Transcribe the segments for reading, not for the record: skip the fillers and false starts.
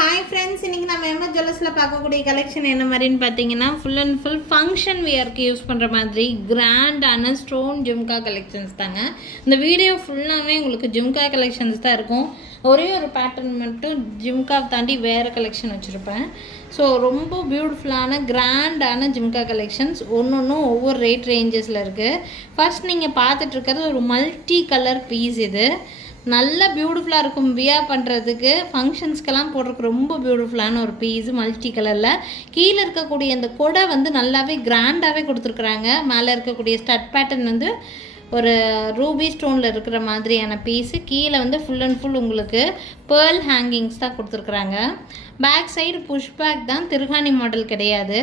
Hi friends, இன்றைக்கி நம்ம MS ஜுவல்லர்ஸில் பார்க்கக்கூடிய கலெக்ஷன் என்ன மாதிரின்னு பார்த்தீங்கன்னா ஃபுல் அண்ட் ஃபுல் ஃபங்க்ஷன் வியருக்கு யூஸ் பண்ணுற மாதிரி கிராண்டான ஸ்டோன் ஜும்கா கலெக்ஷன்ஸ் தாங்க. இந்த வீடியோ ஃபுல்லாகவே உங்களுக்கு ஜும்கா கலெக்ஷன்ஸ் தான் இருக்கும். ஒரே ஒரு பேட்டர்ன் மட்டும் ஜும்கா தாண்டி வேறு கலெக்ஷன் வச்சுருப்பேன். ஸோ ரொம்ப பியூட்டிஃபுல்லான கிராண்டான ஜும்கா கலெக்ஷன்ஸ் ஒன்றும் ஒவ்வொரு ரேட் ரேஞ்சஸில் இருக்குது. ஃபர்ஸ்ட் நீங்கள் பார்த்துட்ருக்கிறது ஒரு மல்டி கலர் பீஸ். இது நல்ல பியூட்டிஃபுல்லாக இருக்கும். வியர் பண்ணுறதுக்கு ஃபங்க்ஷன்ஸ்க்கெல்லாம் போடுறதுக்கு ரொம்ப பியூட்டிஃபுல்லான ஒரு பீஸு மல்டி கலரில். கீழே இருக்கக்கூடிய இந்த கொடை வந்து நல்லாவே கிராண்டாகவே கொடுத்துருக்குறாங்க. மேலே இருக்கக்கூடிய ஸ்டட் பேட்டர்ன் வந்து ஒரு ரூபி ஸ்டோனில் இருக்கிற மாதிரியான பீஸு. கீழே வந்து ஃபுல் அண்ட் ஃபுல் உங்களுக்கு பேர்ல் ஹேங்கிங்ஸ் தான் கொடுத்துருக்குறாங்க. பேக் சைடு புஷ் பேக் தான், திருகாணி மாடல் கிடையாது.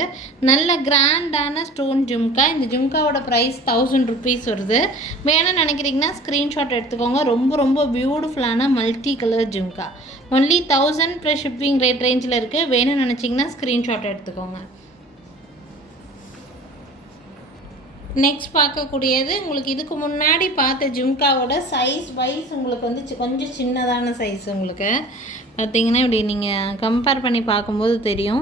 நல்ல கிராண்டான ஸ்டோன் ஜும்கா. இந்த ஜும்காவோட ப்ரைஸ் 1000 rupees வருது. வேணும்னு நினைக்கிறீங்கன்னா ஸ்க்ரீன்ஷாட் எடுத்துக்கோங்க. ரொம்ப பியூட்டிஃபுல்லான multi colour jhumka. Only 1000 + shipping rate ரேஞ்சில் இருக்குது. வேணும்னு நினச்சிங்கன்னா ஸ்க்ரீன்ஷாட் எடுத்துக்கோங்க. நெக்ஸ்ட் பார்க்கக்கூடியது உங்களுக்கு இதுக்கு முன்னாடி பார்த்த ஜும்காவோட சைஸ் வைஸ் உங்களுக்கு வந்து கொஞ்சம் சின்னதான சைஸ். உங்களுக்கு பார்த்திங்கன்னா இப்படி நீங்கள் கம்பேர் பண்ணி பார்க்கும்போது தெரியும்.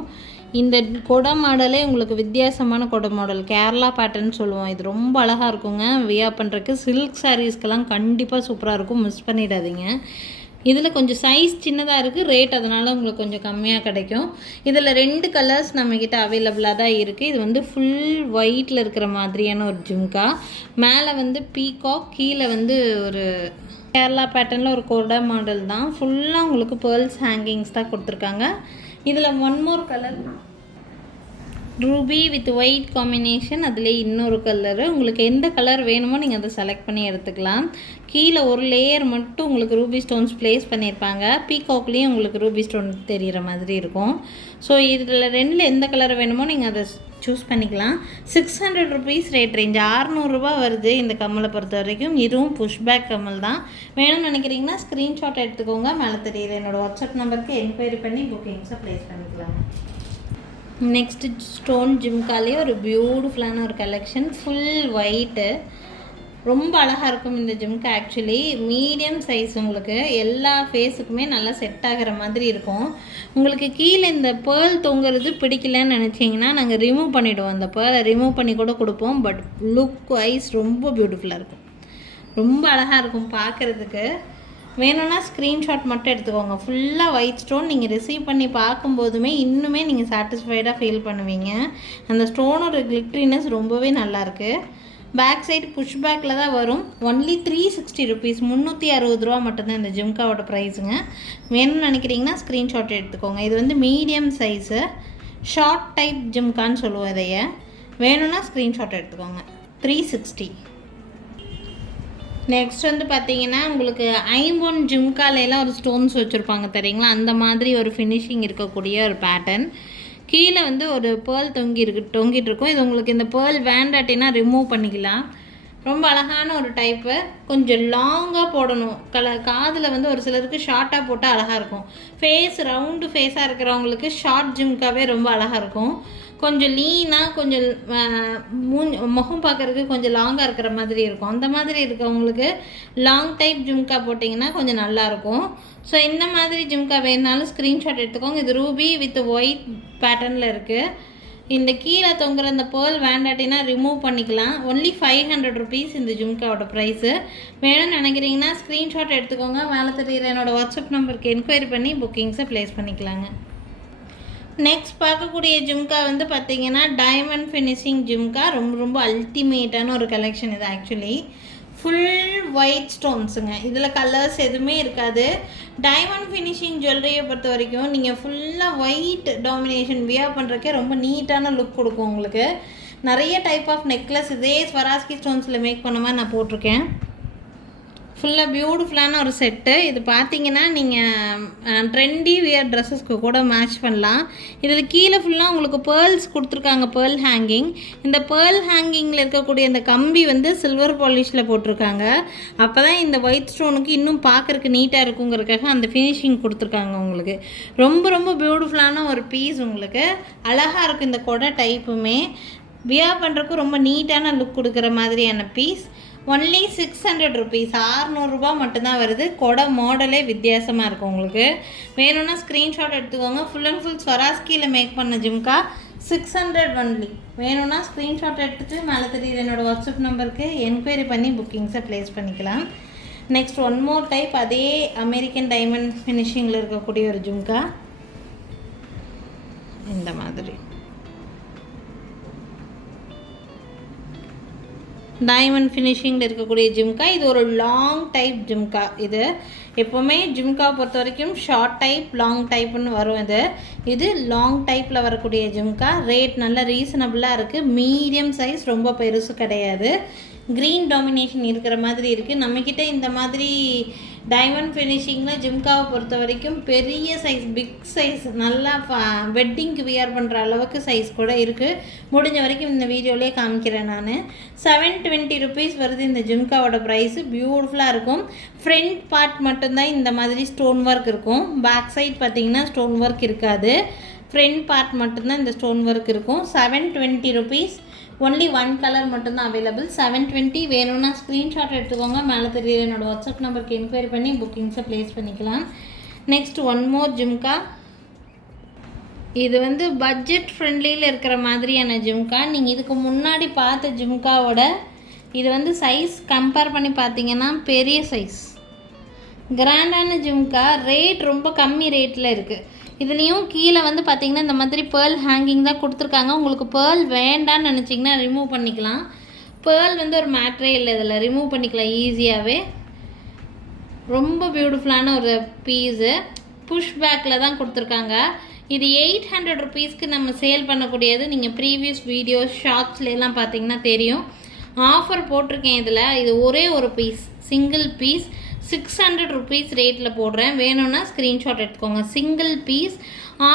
இந்த கொடை மாடலே உங்களுக்கு வித்தியாசமான கொடை மாடல், கேரளா பேட்டர்ன் சொல்லுவோம். இது ரொம்ப அழகாக இருக்குங்க. வியர் பண்ணுறதுக்கு சில்க் சாரீஸ்க்கெல்லாம் கண்டிப்பாக சூப்பராக இருக்கும். மிஸ் பண்ணிடாதீங்க. இதில் கொஞ்சம் சைஸ் சின்னதாக இருக்குது, ரேட் அதனால் உங்களுக்கு கொஞ்சம் கம்மியாக கிடைக்கும். இதில் 2 கலர்ஸ் நம்மக்கிட்ட அவைலபிளாக தான் இருக்குது. இது வந்து ஃபுல் ஒயிட்டில் இருக்கிற மாதிரியான ஒரு ஜும்கா. மேலே வந்து பீகாக், கீழே வந்து ஒரு கேரளா பேட்டர்னில் ஒரு கொடை மாடல் தான். ஃபுல்லாக உங்களுக்கு பேர்ல்ஸ் ஹேங்கிங்ஸ் தான் கொடுத்துருக்காங்க. இதில் one more colour Ruby with white combination. அதிலே இன்னொரு கலரு. உங்களுக்கு எந்த கலர் வேணுமோ நீங்கள் அதை செலக்ட் பண்ணி எடுத்துக்கலாம். கீழே ஒரு லேயர் மட்டும் உங்களுக்கு ரூபி ஸ்டோன்ஸ் ப்ளேஸ் பண்ணியிருப்பாங்க. பீகாக்லேயும் உங்களுக்கு ரூபி ஸ்டோன் தெரிகிற மாதிரி இருக்கும். ஸோ இதில் 2ல் எந்த கலர் வேணுமோ நீங்கள் அதை சூஸ் பண்ணிக்கலாம். 600 rupees ரேட் ரேஞ்ச். 600 ரூபா வருது இந்த கம்மலை பொறுத்த வரைக்கும். இதுவும் புஷ்பேக் கம்மல் தான். வேணும்னு நினைக்கிறீங்கன்னா ஸ்க்ரீன்ஷாட் எடுத்துக்கோங்க. மேலே தெரியுது என்னோடய வாட்ஸ்அப் நம்பருக்கு என்கொயரி பண்ணி புக்கிங்ஸை ப்ளேஸ் பண்ணிக்கலாம். நெக்ஸ்ட்டு ஸ்டோன் ஜும்காலே ஒரு பியூட்டிஃபுல்லான ஒரு கலெக்ஷன். ஃபுல் ஒயிட்டு, ரொம்ப அழகாக இருக்கும் இந்த ஜும்கா. ஆக்சுவலி மீடியம் சைஸ், உங்களுக்கு எல்லா ஃபேஸுக்குமே நல்லா செட் ஆகிற மாதிரி இருக்கும். உங்களுக்கு கீழே இந்த பேர்ல் தொங்குறது பிடிக்கலன்னு நினச்சிங்கன்னா நாங்கள் ரிமூவ் பண்ணிவிடுவோம். அந்த பேர்லை ரிமூவ் பண்ணி கூட கொடுப்போம். பட் லுக் வைஸ் ரொம்ப பியூட்டிஃபுல்லாக இருக்கும். ரொம்ப அழகாக இருக்கும் பார்க்குறதுக்கு. வேணும்னா ஸ்க்ரீன்ஷாட் மட்டும் எடுத்துக்கோங்க. ஃபுல்லாக ஒயிட் ஸ்டோன். நீங்கள் ரிசீவ் பண்ணி பார்க்கும்போதுமே இன்னுமே நீங்கள் சாட்டிஸ்ஃபைடாக ஃபீல் பண்ணுவீங்க. அந்த ஸ்டோனோட கிளிட்ரினஸ் ரொம்பவே நல்லாயிருக்கு. பேக் சைடு புஷ் பேக்கில் தான் வரும். ஒன்லி 360 rupees, 360 ரூபா மட்டும்தான் இந்த ஜும்காவோட ப்ரைஸுங்க. வேணும்னு நினைக்கிறீங்கன்னா ஸ்க்ரீன்ஷாட் எடுத்துக்கோங்க. இது வந்து மீடியம் சைஸு ஷார்ட் டைப் ஜும்கான்னு சொல்லுவோம் இதைய. வேணும்னா ஸ்க்ரீன்ஷாட் எடுத்துக்கோங்க. 360. நெக்ஸ்ட் வந்து பார்த்தீங்கன்னா உங்களுக்கு ஐம்பொன் ஜும்காலையெல்லாம் ஒரு ஸ்டோன்ஸ் வச்சுருப்பாங்க தெரியுங்களா, அந்த மாதிரி ஒரு ஃபினிஷிங் இருக்கக்கூடிய ஒரு பேட்டர்ன். கீழே வந்து ஒரு பேர்ல் தொங்கிட்டு இருக்கும். இது உங்களுக்கு இந்த பேர்ல் வேண்டாட்டினா ரிமூவ் பண்ணிக்கலாம். ரொம்ப அழகான ஒரு டைப்பு. கொஞ்சம் லாங்காக போடணும். காதில் வந்து ஒரு சிலருக்கு ஷார்ட்டாக போட்டால் அழகாக இருக்கும். ஃபேஸ் ரவுண்டு ஃபேஸாக இருக்கிறவங்களுக்கு ஷார்ட் ஜும்காவே ரொம்ப அழகாக இருக்கும். கொஞ்சம் லீனாக கொஞ்சம் முகம் பார்க்குறதுக்கு கொஞ்சம் லாங்காக இருக்கிற மாதிரி இருக்கும். அந்த மாதிரி இருக்கவங்களுக்கு லாங் டைப் ஜும்கா போட்டிங்கன்னா கொஞ்சம் நல்லாயிருக்கும். ஸோ இந்த மாதிரி ஜும்கா வேணுனாலும் ஸ்க்ரீன்ஷாட் எடுத்துக்கோங்க. இது ரூபி வித் ஒயிட் பேட்டர்னில் இருக்குது. இந்த கீழே தொங்குற இந்த பேர்ல் வேண்டாட்டினா ரிமூவ் பண்ணிக்கலாம். ஒன்லி 500 rupees இந்த ஜும்காவோட ப்ரைஸு. வேணும்னு நினைக்கிறீங்கன்னா ஸ்க்ரீன்ஷாட் எடுத்துக்கோங்க. மேலே தெரியுற என்னோடய வாட்ஸ்அப் நம்பருக்கு என்கொயரி பண்ணி புக்கிங்ஸை ப்ளேஸ் பண்ணிக்கலாங்க. நெக்ஸ்ட் பார்க்கக்கூடிய ஜும்கா வந்து பார்த்திங்கன்னா டைமண்ட் ஃபினிஷிங் ஜும்கா. ரொம்ப அல்டிமேட்டான ஒரு கலெக்ஷன் இது. ஆக்சுவலி ஃபுல் ஒயிட் ஸ்டோன்ஸுங்க. இதில் கலர்ஸ் எதுவுமே இருக்காது. டைமண்ட் ஃபினிஷிங் ஜுவல்லரியை பொறுத்த வரைக்கும் நீங்கள் ஃபுல்லாக ஒயிட் டாமினேஷன் வியர் பண்ணுறக்கே ரொம்ப நீட்டான லுக் கொடுக்கும். உங்களுக்கு நிறைய டைப் ஆஃப் நெக்லஸ் இதே ஸ்வராஸ்கி ஸ்டோன்ஸில் மேக் பண்ண மாதிரி நான் போட்டிருக்கேன். ஃபுல்லாக பியூட்டிஃபுல்லான ஒரு செட்டு. இது பார்த்தீங்கன்னா நீங்கள் ட்ரெண்டி வியர் ட்ரெஸ்ஸஸ்க்கு கூட மேட்ச் பண்ணலாம். இதில் கீழே ஃபுல்லாக உங்களுக்கு பேர்ல்ஸ் கொடுத்துருக்காங்க, பேர்ல் ஹேங்கிங். இந்த பேர்ல் ஹேங்கிங்கில் இருக்கக்கூடிய இந்த கம்பி வந்து சில்வர் பாலிஷில் போட்டிருக்காங்க. அப்போ தான் இந்த ஒயிட் ஸ்டோனுக்கு இன்னும் பார்க்குறக்கு நீட்டாக இருக்குங்கிறதுக்காக அந்த ஃபினிஷிங் கொடுத்துருக்காங்க. உங்களுக்கு ரொம்ப பியூட்டிஃபுல்லான ஒரு பீஸ். உங்களுக்கு அழகாக இருக்குது. இந்த கொடை டைப்புமே வியர் பண்ணுறதுக்கு ரொம்ப நீட்டான லுக் கொடுக்குற மாதிரியான பீஸ். ஒன்லி 600 ருபீஸ், 600 ரூபா மட்டும்தான் வருது. கொடை மாடலே வித்தியாசமாக இருக்கும். உங்களுக்கு வேணும்னா ஸ்க்ரீன்ஷாட் எடுத்துக்கோங்க. ஃபுல் அண்ட் ஃபுல் ஸ்வராஸ்கியில் மேக் பண்ண ஜிம்கா, 600 ஒன்லி. வேணும்னா ஸ்க்ரீன்ஷாட் எடுத்துகிட்டு மேலே தெரியுது என்னோடய வாட்ஸ்அப் நம்பருக்கு என்கொயரி பண்ணி புக்கிங்ஸை ப்ளேஸ் பண்ணிக்கலாம். நெக்ஸ்ட் ஒன் மோர் டைப், அதே அமெரிக்கன் டைமண்ட் ஃபினிஷிங்கில் இருக்கக்கூடிய ஒரு ஜும்கா. இந்த மாதிரி டைமண்ட் ஃபினிஷிங்கில் இருக்கக்கூடிய ஜிம்கா. இது ஒரு லாங் டைப் ஜிம்கா. இது எப்போவுமே ஜிம்கா பொறுத்த வரைக்கும் ஷார்ட் டைப், லாங் டைப்புன்னு வரும். இது லாங் டைப்பில் வரக்கூடிய ஜிம்கா. ரேட் நல்ல ரீசனபிளாக இருக்குது. மீடியம் சைஸ், ரொம்ப பெருசு கிடையாது. க்ரீன் டாமினேஷன் இருக்கிற மாதிரி இருக்குது. நம்மக்கிட்ட இந்த மாதிரி டைமண்ட் ஃபினிஷிங்கில் ஜிம்காவை பொறுத்த வரைக்கும் பெரிய சைஸ், பிக் சைஸ், நல்லா வெட்டிங்க்கு வியர் பண்ணுற அளவுக்கு சைஸ் கூட இருக்குது. முடிஞ்ச வரைக்கும் இந்த வீடியோலேயே காமிக்கிறேன் நான். 720 ருபீஸ் வருது இந்த ஜிம்காவோட ப்ரைஸு. பியூட்டிஃபுல்லாக இருக்கும். ஃப்ரண்ட் பார்ட் மட்டும்தான் இந்த மாதிரி ஸ்டோன் ஒர்க் இருக்கும். பேக் சைட் பார்த்திங்கன்னா ஸ்டோன் ஒர்க் இருக்காது. ஃப்ரண்ட் பார்ட் மட்டும்தான் இந்த ஸ்டோன் ஒர்க் இருக்கும். 720 ருபீஸ். ஒன்லி ஒன் கலர் மட்டும்தான் அவைலபிள். 720. வேணும்னா ஸ்க்ரீன்ஷாட் எடுத்துக்கோங்க. மேலே தெரியுற என்னோடய வாட்ஸ்அப் நம்பருக்கு என்கொயரி பண்ணி புக்கிங்ஸை ப்ளேஸ் பண்ணிக்கலாம். Next one more jhumka. இது பட்ஜெட் ஃப்ரெண்ட்லியில் இருக்கிற மாதிரியான ஜிம்கா. நீங்கள் இதுக்கு முன்னாடி பார்த்த ஜிம்காவோட இது சைஸ் கம்பேர் பண்ணி பார்த்தீங்கன்னா பெரிய சைஸ், கிராண்டான ஜிம்கா. ரேட் ரொம்ப கம்மி ரேட்டில் இருக்குது. இதுலேயும் கீழே பார்த்திங்கன்னா இந்த மாதிரி பேர்ல் ஹேங்கிங் தான் கொடுத்துருக்காங்க. உங்களுக்கு பேர்ல் வேண்டான்னு நினச்சிங்கன்னா ரிமூவ் பண்ணிக்கலாம். பேர்ல் ஒரு மேட்ரே இல்லை, இதில் ரிமூவ் பண்ணிக்கலாம் ஈஸியாகவே. ரொம்ப பியூட்டிஃபுல்லான ஒரு பீஸு. புஷ் பேக்கில் தான் கொடுத்துருக்காங்க. இது 800 ருபீஸ்க்கு நம்ம சேல் பண்ணக்கூடியது. நீங்கள் ப்ரீவியஸ் வீடியோஸ் ஷார்ட்ஸ்லாம் பார்த்தீங்கன்னா தெரியும். ஆஃபர் போட்டிருக்கேன் இதில். இது ஒரே ஒரு பீஸ், சிங்கிள் பீஸ் 600 ருபீஸ் ரேட்டில் போடுறேன். வேணும்னா ஸ்க்ரீன்ஷாட் எடுத்துக்கோங்க. Single piece,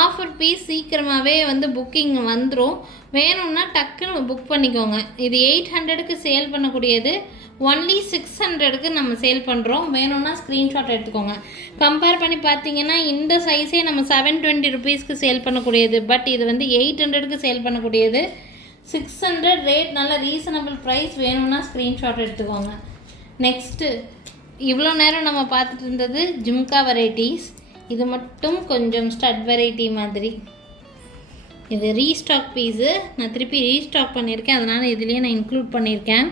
offer piece. சீக்கிரமாகவே புக்கிங் வந்துடும். வேணும்னா டக்குன்னு புக் பண்ணிக்கோங்க. இது 800க்கு சேல் பண்ணக்கூடியது. ஒன்லி 600க்கு நம்ம சேல் பண்ணுறோம். வேணும்னா ஸ்க்ரீன்ஷாட் எடுத்துக்கோங்க. கம்பேர் பண்ணி பார்த்தீங்கன்னா இந்த சைஸே நம்ம 720 ருபீஸ்க்கு சேல் பண்ணக்கூடியது. பட் இது 800க்கு சேல் பண்ணக்கூடியது. 600 ரேட், நல்ல ரீசனபிள் ப்ரைஸ். வேணும்னா ஸ்க்ரீன்ஷாட் எடுத்துக்கோங்க. நெக்ஸ்ட்டு இவ்வளோ நேரம் நம்ம பார்த்துட்டு இருந்தது ஜிம்கா வெரைட்டிஸ். இது மட்டும் கொஞ்சம் ஸ்டட் வெரைட்டி மாதிரி. இது ரீஸ்டாக் பீஸு. நான் திருப்பி ரீஸ்டாக் பண்ணியிருக்கேன், அதனால் இதுலேயே நான் இன்க்ளூட் பண்ணியிருக்கேன்.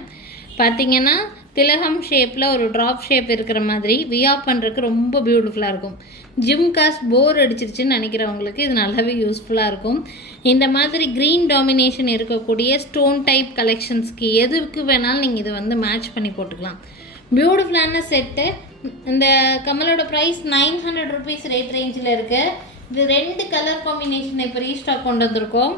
பார்த்திங்கன்னா திலகம் ஷேப்பில் ஒரு ட்ராப் ஷேப் இருக்கிற மாதிரி வியர் பண்ணுறதுக்கு ரொம்ப பியூட்டிஃபுல்லாக இருக்கும். ஜிம்காஸ் போர் அடிச்சிருச்சுன்னு நினைக்கிறவங்களுக்கு இது நல்லாவே யூஸ்ஃபுல்லாக இருக்கும். இந்த மாதிரி க்ரீன் டாமினேஷன் இருக்கக்கூடிய ஸ்டோன் டைப் கலெக்ஷன்ஸ்க்கு எதுக்கு வேணாலும் நீங்கள் இதை மேட்ச் பண்ணி போட்டுக்கலாம். பியூட்டிஃபுல்லான செட்டு. இந்த கமலோட ப்ரைஸ் 900 ருபீஸ் ரேட் ரேஞ்சில் இருக்குது. இது 2 கலர் காம்பினேஷன் இப்போ ரீஸ்டாக் கொண்டு வந்திருக்கோம்.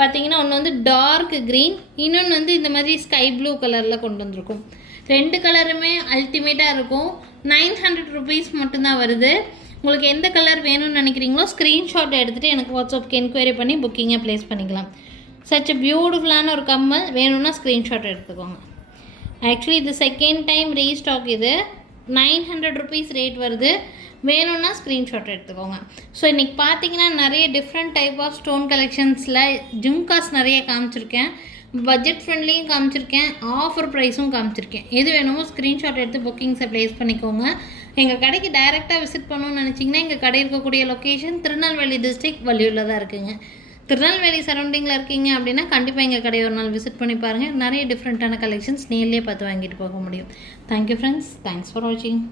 பார்த்தீங்கன்னா ஒன்று டார்க் க்ரீன், இன்னொன்று இந்த மாதிரி ஸ்கை ப்ளூ கலரில் கொண்டு வந்திருக்கோம். 2 கலருமே அல்டிமேட்டாக இருக்கும். 900 ருபீஸ் மட்டும்தான் வருது. உங்களுக்கு எந்த கலர் வேணும்னு நினைக்கிறீங்களோ ஸ்க்ரீன்ஷாட் எடுத்துகிட்டு எனக்கு வாட்ஸ்அப்க்கு என்கொயரி பண்ணி புக்கிங்கை ப்ளேஸ் பண்ணிக்கலாம். சச் பியூட்டிஃபுல்லான ஒரு கம்மல். வேணும்னா ஸ்க்ரீன்ஷாட் எடுத்துக்கோங்க. ஆக்சுவலி இது செகண்ட் டைம் ரீஸ்டாக். இது 900 ருபீஸ் ரேட் வருது. வேணும்னா ஸ்க்ரீன்ஷாட் எடுத்துக்கோங்க. ஸோ இன்றைக்கி பார்த்தீங்கன்னா நிறைய டிஃப்ரெண்ட் டைப் ஆஃப் ஸ்டோன் கலெக்ஷன்ஸில் ஜிம்காஸ் நிறைய காமிச்சிருக்கேன். பட்ஜெட் ஃப்ரெண்ட்லியும் காமிச்சிருக்கேன், ஆஃபர் ப்ரைஸும் காமிச்சிருக்கேன். எது வேணுமோ ஸ்க்ரீன்ஷாட் எடுத்து புக்கிங்ஸை ப்ளேஸ் பண்ணிக்கோங்க. எங்கள் கடைக்கு டைரெக்டாக விசிட் பண்ணணும்னு நினச்சிங்கன்னா எங்கள் கடை இருக்கக்கூடிய லொக்கேஷன் திருநெல்வேலி டிஸ்ட்ரிக்ட் வள்ளியூரில் தான் இருக்குங்க. திருநெல்வேலி சரௌண்டிங்கில் இருக்கீங்க அப்படின்னா கண்டிப்பாக எங்கள் கடையை ஒரு நாள் விசிட் பண்ணி பாருங்கள். நிறைய டிஃப்ரெண்ட்டான கலெக்ஷன்ஸ் நேர்லேயே பார்த்து வாங்கிட்டு போக முடியும். Thank you friends. தேங்க்ஸ் ஃபார் வாட்சிங்.